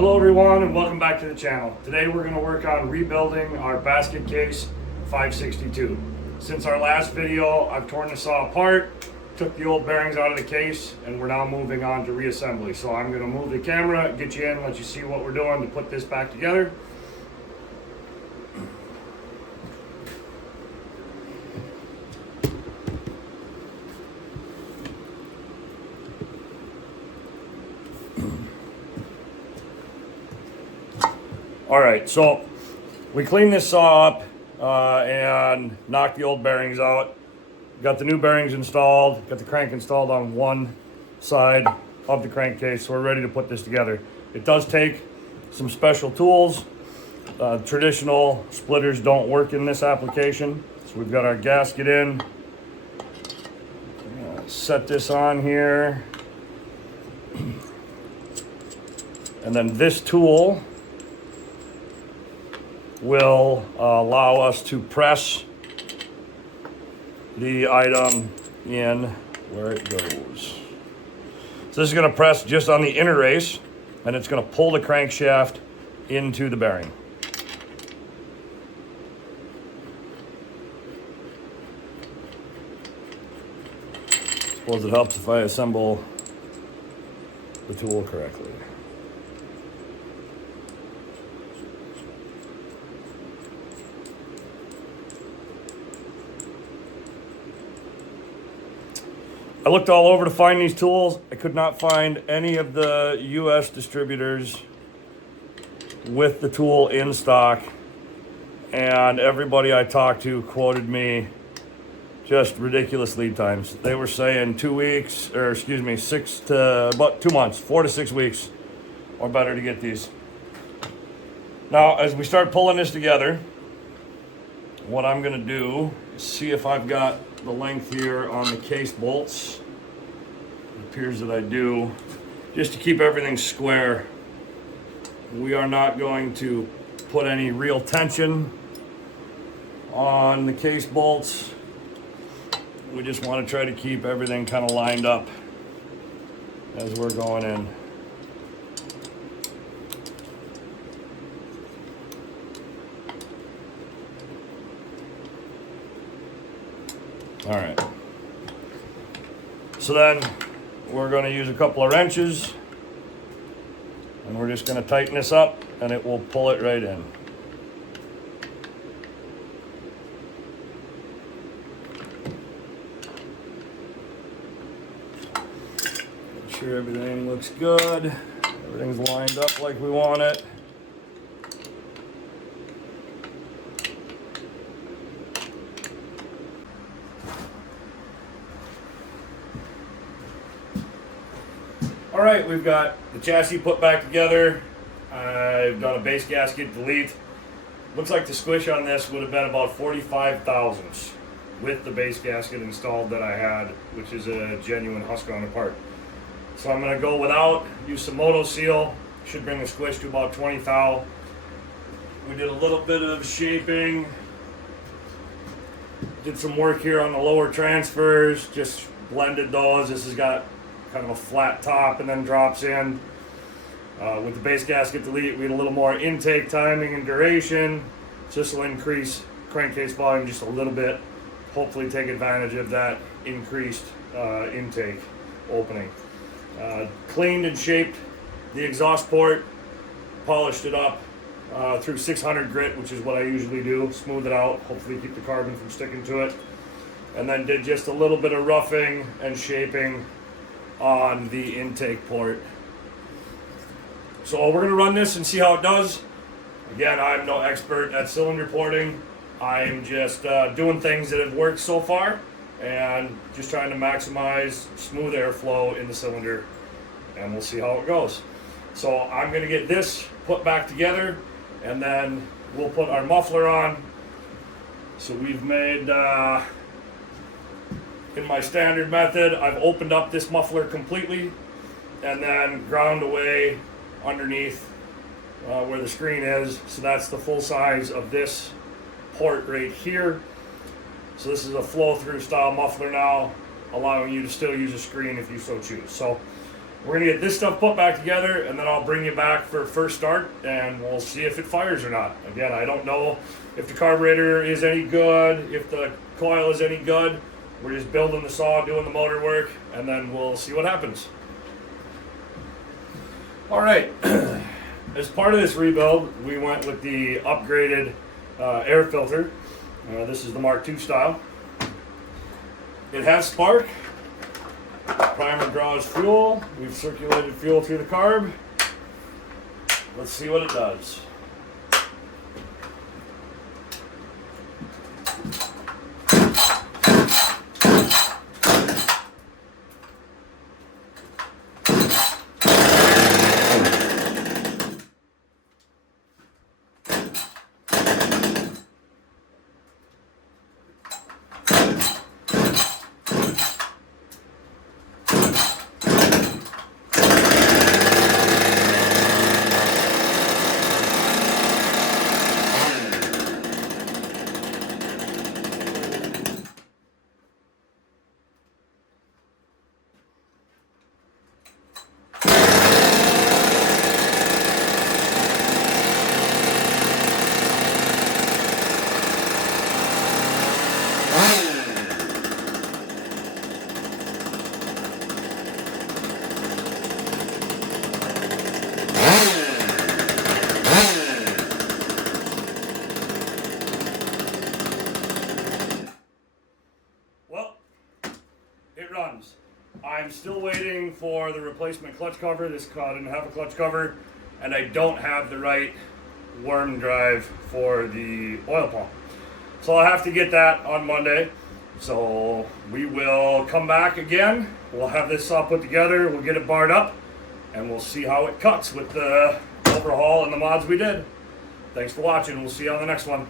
Hello everyone and welcome back to the channel. Today we're going to work on rebuilding our basket case 562. Since our last video, I've torn the saw apart, took the old bearings out of the case, and we're now moving on to reassembly. So I'm going to move the camera, get you in, let you see what we're doing to put this back together. All right, so we cleaned this saw up and knocked the old bearings out. Got the new bearings installed, got the crank installed on one side of the crankcase, so we're ready to put this together. It does take some special tools. Traditional splitters don't work in this application. So we've got our gasket in. Set this on here. And then this tool will allow us to press the item in where it goes. So this is going to press just on the inner race, and it's going to pull the crankshaft into the bearing. Suppose it helps if I assemble the tool correctly. I looked all over to find these tools. I could not find any of the US distributors with the tool in stock, and everybody I talked to quoted me just ridiculous lead times. They were saying 2 weeks, or excuse me, 6 to about 2 months, 4 to 6 weeks or better to get these. Now, as we start pulling this together, what I'm gonna do is see if I've got the length here on the case bolts. It appears that I do, just to keep everything square. We are not going to put any real tension on the case bolts. We just want to try to keep everything kind of lined up as we're going in. All right, so then we're going to use a couple of wrenches, and we're just going to tighten this up, and it will pull it right in. Make sure everything looks good, everything's lined up like we want it. All right, we've got the chassis put back together. I've done a base gasket delete. Looks like the squish on this would have been about 45 thousandths with the base gasket installed that I had, which is a genuine Husqvarna part. So I'm gonna go without, use some Moto Seal. Should bring the squish to about 20 thou. We did a little bit of shaping. Did some work here on the lower transfers, just blended those. This has got kind of a flat top and then drops in. With the base gasket delete, we had a little more intake timing and duration. So this will increase crankcase volume just a little bit. Hopefully take advantage of that increased intake opening. Cleaned and shaped the exhaust port, polished it up through 600 grit, which is what I usually do. Smooth it out, hopefully keep the carbon from sticking to it. And then did just a little bit of roughing and shaping on the intake port. So we're gonna run this and see how it does. Again, I'm no expert at cylinder porting. I'm just doing things that have worked so far and just trying to maximize smooth airflow in the cylinder, and we'll see how it goes. So I'm gonna get this put back together, and then we'll put our muffler on. So we've made, in my standard method, I've opened up this muffler completely and then ground away underneath where the screen is. So that's the full size of this port right here. So this is a flow-through style muffler now, allowing you to still use a screen if you so choose. So We're gonna get this stuff put back together, and then I'll bring you back for first start, and we'll see if it fires or not. Again, I don't know if the carburetor is any good, if the coil is any good. We're just building the saw, doing the motor work, and then we'll see what happens. All right, as part of this rebuild, we went with the upgraded air filter. This is the Mark II style. It has spark. Primer draws fuel. We've circulated fuel through the carb. Let's see what it does. It runs. I'm still waiting for the replacement clutch cover. This car didn't have a clutch cover, and I don't have the right worm drive for the oil pump. So I'll have to get that on Monday. So we will come back again. We'll have this all put together. We'll get it barred up, and we'll see how it cuts with the overhaul and the mods we did. Thanks for watching. We'll see you on the next one.